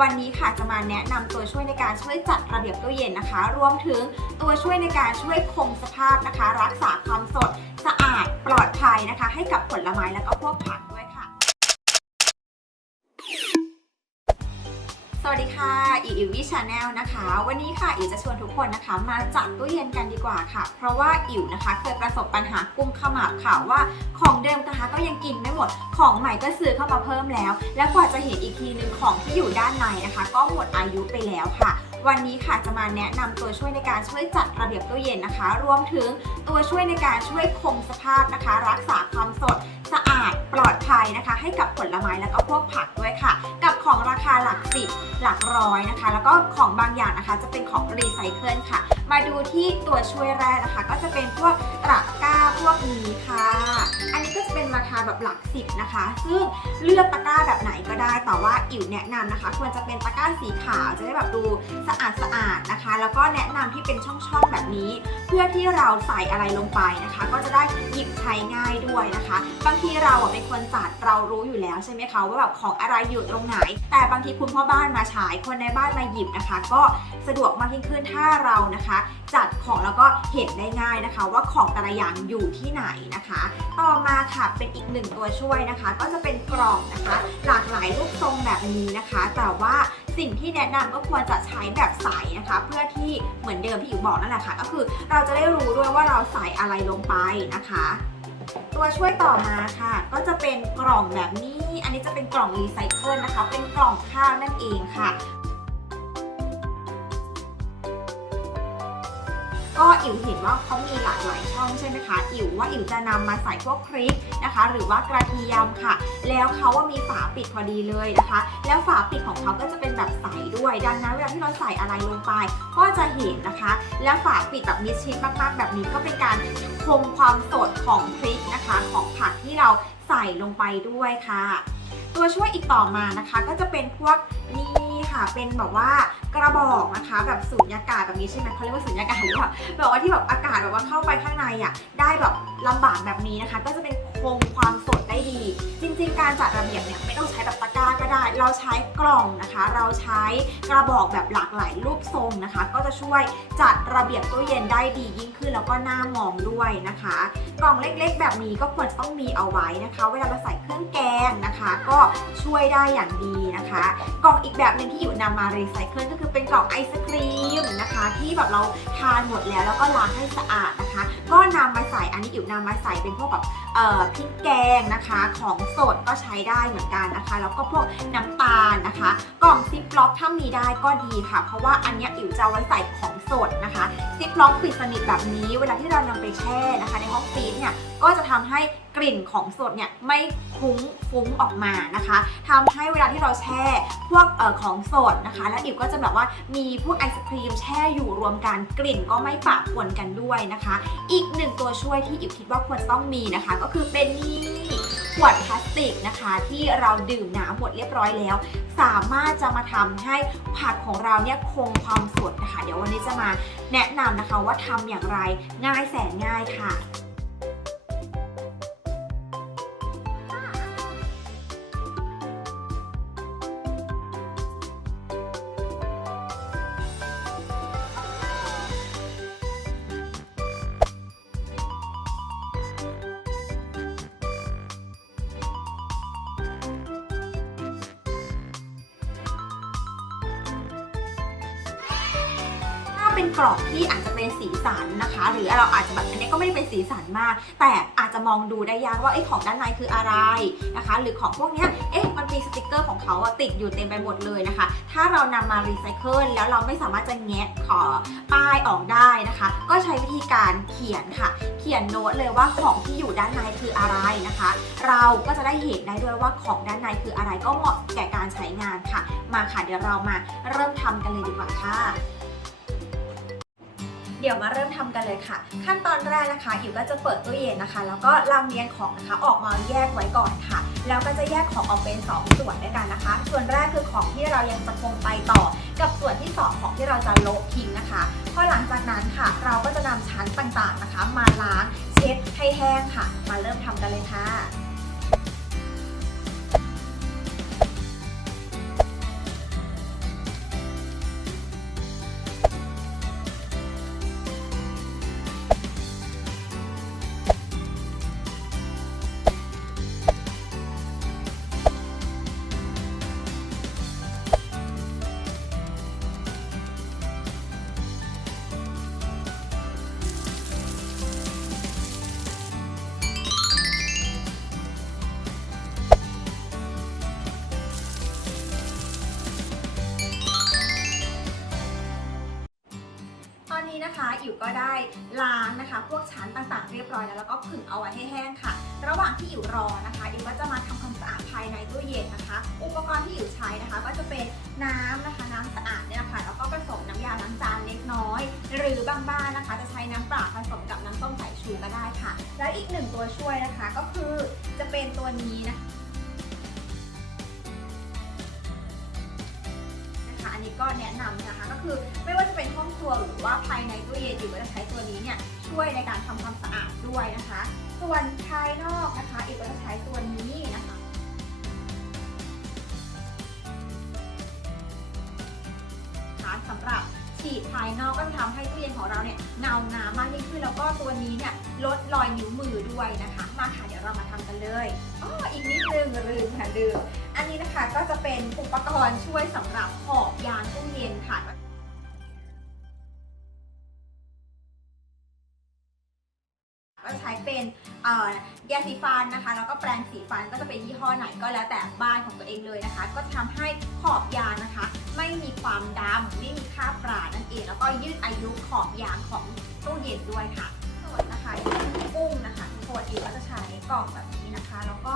วันนี้ค่ะจะมาแนะนำตัวช่วยในการช่วยจัดระเบียบตู้เย็นนะคะ รวมถึงตัวช่วยในการช่วยคงสภาพนะคะ รักษาความสดสะอาดปลอดภัยนะคะ ให้กับผลไม้และก็พวกผักด้วยค่ะ สวัสดีค่ะ อีอิววิชาแนลนะคะ วันนี้ค่ะอิวจะชวนทุกคนนะคะ มาจัดตู้เย็นกันดีกว่าค่ะ เพราะว่าอิวนะคะ เคยประสบปัญหากุมขมับค่ะว่าของเดิมนะคะก็ยังกินไม่หมด ของใหม่ก็ซื้อเข้ามาเพิ่มแล้ว และกว่าจะเห็นอีกทีนึงของที่อยู่ด้านในนะคะ ก็หมดอายุไปแล้วค่ะวันนี้ค่ะจะมาแนะนำตัวช่วยในการช่วยจัดระเบียบตู้เย็นนะคะ รวมถึงตัวช่วยในการช่วยคงสภาพนะคะ รักษาความสดสะอาดปลอดภัยนะคะ ให้กับผลไม้และก็พวกผักด้วยค่ะ ของราคาหลักสิบหลักร้อยนะคะ แล้วก็ของบางอย่างนะคะจะเป็นของรีไซเคิลค่ะ มาดูที่ตัวช่วยแรกนะคะ ก็จะเป็นพวกตะกร้า พวกนี้ค่ะ อันนี้ก็จะเป็นราคาแบบหลักสิบนะคะ ซึ่งเลือกตะกร้าแบบไหนก็ได้ แต่ว่าอิ๋วแนะนำนะคะ ควรจะเป็นตะกร้าสีขาวจะได้แบบดูสะอาดสะอาดนะคะ แล้วก็แนะนำที่เป็นช่องๆแบบนี้ เพื่อที่เราใส่อะไรลงไปนะคะ ก็จะได้หยิบใช้ง่ายด้วยนะคะ บางทีเราอะเป็นคนจัดเรารู้อยู่แล้วใช่ไหมคะว่าแบบของอะไรอยู่ตรงไหน แต่บางทีคุณพ่อบ้านมาฉายคนในบ้านมาหยิบนะคะ ก็สะดวกมากยิ่งขึ้นถ้าเรานะคะ จัดของแล้วก็เห็นได้ง่ายนะคะ ว่าของแต่ละอย่างอยู่ที่ไหนนะคะ ต่อมาค่ะเป็นอีกหนึ่งตัวช่วยนะคะ ก็จะเป็นกล่องนะคะ หลากหลายรูปทรงแบบนี้นะคะ แต่ว่าสิ่งที่แนะนำก็ควรจะใช้แบบใสนะคะ เพื่อที่เหมือนเดิมที่อยู่บอกนั่นแหละค่ะก็คือเราจะได้รู้ด้วยว่าเราใส่อะไรลงไปนะคะตัวช่วยต่อมาค่ะ ก็จะเป็นกล่องแบบนี้ อันนี้จะเป็นกล่องรีไซเคิลนะคะ เป็นกล่องข้าวนั่นเองค่ะ ก็อิ๋วเห็นว่าเขามีหลากหลายช่องใช่ไหมคะอิ๋วว่าอิ๋วจะนำมาใส่พวกพริกนะคะ หรือว่ากระเทียมค่ะ แล้วเขาว่ามีฝาปิดพอดีเลยนะคะ แล้วฝาปิดของเขาก็จะเป็นแบบใสด้วย ดังนั้นเวลาที่เราใส่อะไรลงไป ก็จะเห็นนะคะ แล้วฝาปิดแบบมิดชิดมากๆ แบบนี้ก็เป็นการคงความสดของพริกนะคะ ของผักที่เราใส่ลงไปด้วยค่ะ ตัวช่วยอีกต่อมานะคะ ก็จะเป็นพวกนี่ ค่ะ เป็นแบบว่ากระบอกนะคะ แบบสูญญากาศแบบนี้ใช่ไหมเขาเรียกว่าสูญญากาศหรือเปล่าแบบว่าที่แบบอากาศแบบว่าเข้าไปข้างในอะได้แบบลำบากแบบนี้นะคะ ก็จะเป็นคงความสดได้ดี จริง ๆ การจัดระเบียบเนี่ยไม่ต้องใช้แบบตะกร้าก็ได้ เราใช้กล่องนะคะ เราใช้กระบอกแบบหลากหลายรูปทรงนะคะ ก็จะช่วยจัดระเบียบตู้เย็นได้ดียิ่งขึ้นแล้วก็น่ามองด้วยนะคะ กล่องเล็กๆ แบบนี้ก็ควรจะต้องมีเอาไว้นะคะ เวลาเราใส่เครื่องแกงนะคะ ก็ช่วยได้อย่างดีนะคะ กล่องอีกแบบหนึ่งที่อยู่นำมารีไซเคิลก็คือเป็นกล่องไอศครีมนะคะ ที่แบบเราทานหมดแล้วแล้วก็ล้างให้สะอาดนะคะ นำมาใส่อันนี้อิ๋วนำมาใส่เป็นพวกแบบพริกแกงนะคะ ของสดก็ใช้ได้เหมือนกันนะคะ แล้วก็พวกน้ำตาลนะคะ กล่องซิปล็อกถ้ามีได้ก็ดีค่ะ เพราะว่าอันนี้อิ๋วจะเอาไว้ใส่ของสดนะคะซิปล็อกปิดสนิทแบบนี้ เวลาที่เรานำไปแช่นะคะ ในห้องฟรีซเนี่ยก็จะทำให้ กลิ่นของสดเนี่ยไม่คุ้งฟุ้งออกมานะคะทำให้เวลาที่เราแช่พวกออของสดนะคะ แล้วอิ๋วก็จะแบบว่ามีพวกไอศครีมแช่อยู่รวมกันกลิ่นก็ไม่ปะปนกันด้วยนะคะ อีกหนึ่งตัวช่วยที่อิ๋วคิดว่าควรต้องมีนะคะ ก็คือเป็นนี่ขวดพลาสติกนะคะที่เราดื่มน้ำหมดเรียบร้อยแล้ว สามารถจะมาทำให้ผักของเราเนี่ยคงความสดนะคะ เดี๋ยววันนี้จะมาแนะนำนะคะว่าทำอย่างไรง่ายแสนง่ายค่ะ เป็นกรอบที่อาจจะเป็นสีสันนะคะ หรือเราอาจจะแบบอันนี้ก็ไม่ได้เป็นสีสันมาก แต่อาจจะมองดูได้ยากว่าไอ้ของด้านในคืออะไรนะคะ หรือของพวกเนี้ยเอ๊ะมันมีสติกเกอร์ของเขาอะติดอยู่เต็มไปหมดเลยนะคะ ถ้าเรานำมารีไซเคิลแล้วเราไม่สามารถจะแงะขอป้ายออกได้นะคะ ก็ใช้วิธีการเขียนค่ะ เขียนโน้ตเลยว่าของที่อยู่ด้านในคืออะไรนะคะ เราก็จะได้เห็นได้ด้วยว่าของด้านในคืออะไรก็เหมาะแก่การใช้งานค่ะ มาค่ะเดี๋ยวเรามาเริ่มทำกันเลยดีกว่าค่ะ เดี๋ยวมาเริ่มทำกันเลยค่ะ ขั้นตอนแรกนะคะอิ๋วก็จะเปิดตู้เย็นนะคะ แล้วก็ลำเลียงของนะคะออกมาแยกไว้ก่อนค่ะ แล้วก็จะแยกของออกเป็น 2 ส่วนด้วยกันนะคะ ส่วนแรกคือของที่เรายังจะคงไปต่อ กับส่วนที่ 2 ของที่เราจะโละทิ้งนะคะพอหลังจากนั้นค่ะ เราก็จะนำชั้นต่างๆนะคะ มาล้างเช็ดให้แห้งค่ะ มาเริ่มทำกันเลยค่ะ ได้ล้างนะคะ พวกชั้นต่างๆ เรียบร้อยแล้วแล้วก็ผึ่งเอาไว้ให้แห้งค่ะ ระหว่างที่อิ๋วรอนะคะอิ๋วก็จะมาทำความสะอาดภายในตู้เย็นนะคะ อุปกรณ์ที่อิ๋วใช้นะคะ ก็จะเป็นน้ำนะคะน้ำสะอาดเนี่ยนะคะแล้วก็ผสมน้ำยาล้างจานเล็กน้อย หรือบางบ้านนะคะ จะใช้น้ำเปล่าผสมกับน้ำส้มสายชูก็ได้ค่ะ แล้วอีกหนึ่งตัวช่วยนะคะก็คือจะเป็นตัวนี้นะคะอันนี้ก็แนะนำนะคะก็คือ วหรัวหรือว่าภายในตู้เย็นอยู่ก็จะใช้ตัวนี้เนี่ยช่วยในการทำความสะอาดด้วยนะคะ ส่วนภายนอกนะคะอีกก็จะใช้ตัวนี้นะคะสำหรับฉีดภายนอกก็จะทำให้ตู้เย็นของเราเนี่ยเงาน้ำมากยิ่งขึ้นแล้วก็ตัวนี้เนี่ยลดรอยนิ้วมือด้วยนะคะ มาค่ะเดี๋ยวเรามาทำกันเลยอ๋ออีกนิดนึงลืมค่ะลืมอันนี้นะคะก็จะเป็นอุปกรณ์ช่วยสำหรับขอบยางตู้เย็นค่ะ ยาสีฟันนะคะ แล้วก็แปรงสีฟันก็จะเป็นยี่ห้อไหนก็แล้วแต่บ้านของตัวเองเลยนะคะ ก็ทำให้ขอบยานะคะ ไม่มีความดำไม่มีค่าปรานั่นเอง แล้วก็ยืดอายุขอบยางของตู้เย็นด้วยค่ะส่วนนะคะที่กุ้งนะคะทุกคนอิ๋วก็จะใช้กล่องแบบนี้นะคะ แล้วก็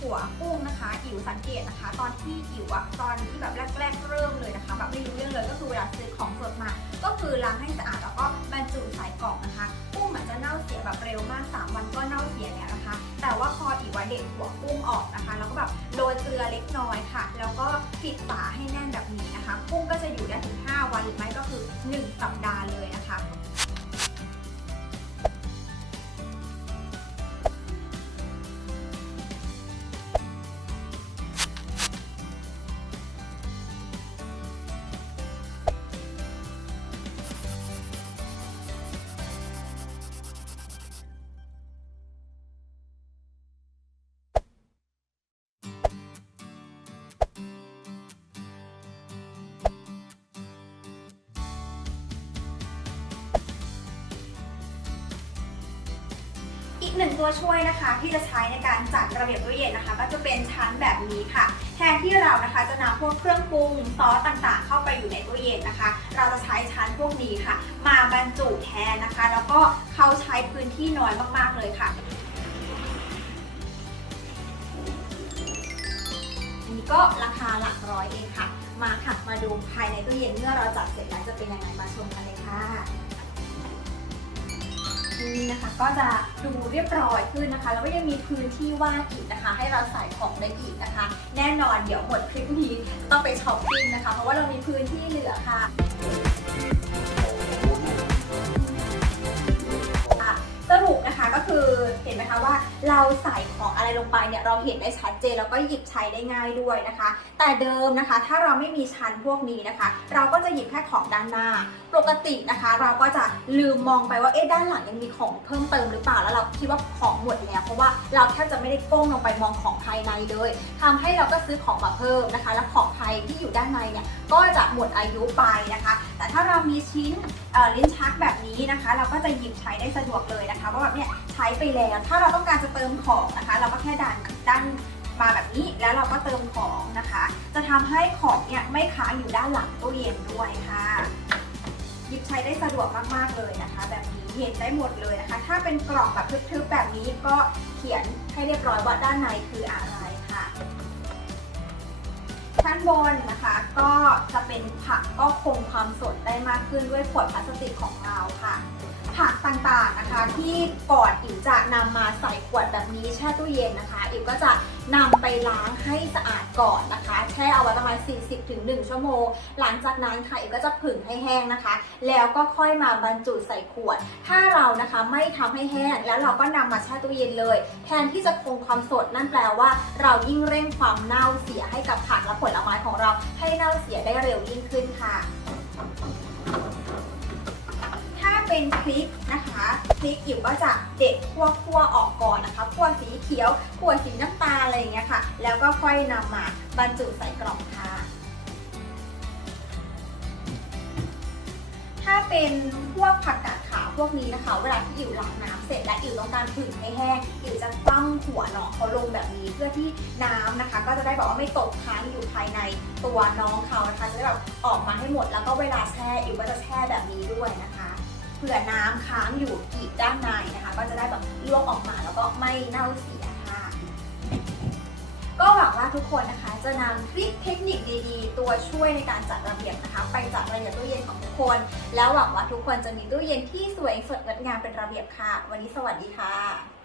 หัวกุ้งนะคะอิ๋วสังเกตนะคะ ตอนที่อิ๋วอะตอนที่แบบแรก ๆ เริ่มเลยนะคะแบบไม่รู้เรื่องเลยก็คือเวลาซื้อของสดมา ก็คือล้างให้สะอาดแล้วก็บรรจุใส่กล่องนะคะ เน่าเสียแบบเร็วมาก 3 วันก็เน่าเสียแล้วนะคะ แต่ว่าพออีกวันเด็ดหัวกุ้งออกนะคะ แล้วก็แบบโรยเกลือเล็กน้อยค่ะ แล้วก็ปิดฝาให้แน่นแบบนี้นะคะ กุ้งก็จะอยู่ได้ถึง 5 วันหรือไม่ก็คือ 1 สัปดาห์เลยนะคะ หนึ่งตัวช่วยนะคะที่จะใช้ในการจัดระเบียบตู้เย็นนะคะ ก็จะเป็นชั้นแบบนี้ค่ะ แทนที่เรานะคะจะนำพวกเครื่องปรุงซอสต่างๆ เข้าไปอยู่ในตู้เย็นนะคะ เราจะใช้ชั้นพวกนี้ค่ะ มาบรรจุแทนนะคะ แล้วก็เขาใช้พื้นที่น้อยมากๆเลยค่ะอันนี้ก็ราคาหลักร้อยเองค่ะ มาค่ะมาดูภายในตู้เย็นเมื่อเราจัดเสร็จแล้วจะเป็นยังไงมาชมกันเลยค่ะ นี้นะคะ ก็จะดูเรียบร้อยขึ้นนะคะ แล้วก็ยังมีพื้นที่ว่างอีกนะคะ ให้เราใส่ของได้อีกนะคะ แน่นอนเดี๋ยวหมดคลิปนี้ต้องไปช้อปปิ้งนะคะ เพราะว่าเรามีพื้นที่เหลือค่ะ เราใส่ของอะไรลงไปเนี่ยเราเห็นได้ชัดเจนแล้วก็หยิบใช้ได้ง่ายด้วยนะคะ แต่เดิมนะคะ ถ้าเราไม่มีชั้นพวกนี้นะคะ เราก็จะหยิบแค่ของด้านหน้า ปกตินะคะ เราก็จะลืมมองไปว่าเอ๊ะด้านหลังยังมีของเพิ่มเติมหรือเปล่าแล้วเราคิดว่าของหมดแล้วเพราะว่าเราแทบจะไม่ได้ก้มลงไปมองของภายในเลยทำให้เราก็ซื้อของมาเพิ่มนะคะ แล้วของภายที่อยู่ด้านในเนี่ยก็จะหมดอายุไปนะคะ แต่ถ้าเรามีชิ้นลิ้นชักแบบนี้นะคะ เราก็จะหยิบใช้ได้สะดวกเลยนะคะว่าแบบเนี้ย ช้ไปแล้ว ถ้าเราต้องการจะเติมของนะคะ เราก็แค่ดันด้านมาแบบนี้แล้วเราก็เติมของนะคะ จะทำให้ของเนี่ยไม่ค้างอยู่ด้านหลังตู้เย็นด้วยค่ะ หยิบใช้ได้สะดวกมากๆเลยนะคะ แบบนี้เห็นได้หมดเลยนะคะ ถ้าเป็นกล่องแบบทึบๆแบบนี้ก็เขียนให้เรียบร้อยว่าด้านในคืออะไรค่ะชั้นบนนะคะก็จะเป็นผักก็คงความสดได้มากขึ้นด้วยขวดพลาสติกของเราค่ะ ผักต่างๆนะคะ ที่ก่อนอิ๋วจะนำมาใส่ขวดแบบนี้แช่ตู้เย็นนะคะอิ๋วก็จะนำไปล้างให้สะอาดก่อนนะคะ แช่เอาไว้ประมาณ 40-1 ชั่วโมง หลังจากนั้นค่ะอิ๋วก็จะผึ่งให้แห้งนะคะ แล้วก็ค่อยมาบรรจุใส่ขวด ถ้าเรานะคะไม่ทำให้แห้งแล้วเราก็นำมาแช่ตู้เย็นเลย แทนที่จะคงความสดนั่นแปลว่า เรายิ่งเร่งความเน่าเสียให้กับผักและผลไม้ของเราให้เน่าเสียได้เร็วยิ่งขึ้นค่ะ เป็นพริกนะคะพริกอิ๋วก็จะเด็ดคั่วคั่วๆออกก่อนนะคะคั่วสีเขียวคั่วสีน้ำตาลอะไรอย่างเงี้ยค่ะ แล้วก็ค่อยนำมาบรรจุใส่กล่องค่ะ ถ้าเป็นพวกผักกาดขาวพวกนี้นะคะ เวลาที่อิ๋วล้างน้ำเสร็จและอิ๋วต้องการผึ่งให้แห้งอิ๋วจะคว่ำหัวหนองเขาลงแบบนี้เพื่อที่น้ำนะคะ ก็จะได้แบบว่าไม่ตกค้างอยู่ภายในตัวน้องเขานะคะจะได้แบบออกมาให้หมดแล้วก็เวลาแช่อิ๋วก็จะแช่แบบนี้ด้วยนะคะ เผื่อน้ำค้างอยู่กีบด้านในนะคะ ก็จะได้แบบลวกออกมาแล้วก็ไม่เน่าเสียค่ะ ก็หวังว่าทุกคนนะคะจะนำทริคเทคนิคดีๆ ตัวช่วยในการจัดระเบียบนะคะ ไปจัดระเบียบตู้เย็นของทุกคน แล้วหวังว่าทุกคนจะมีตู้เย็นที่สวยสดงดงามเป็นระเบียบค่ะ วันนี้สวัสดีค่ะ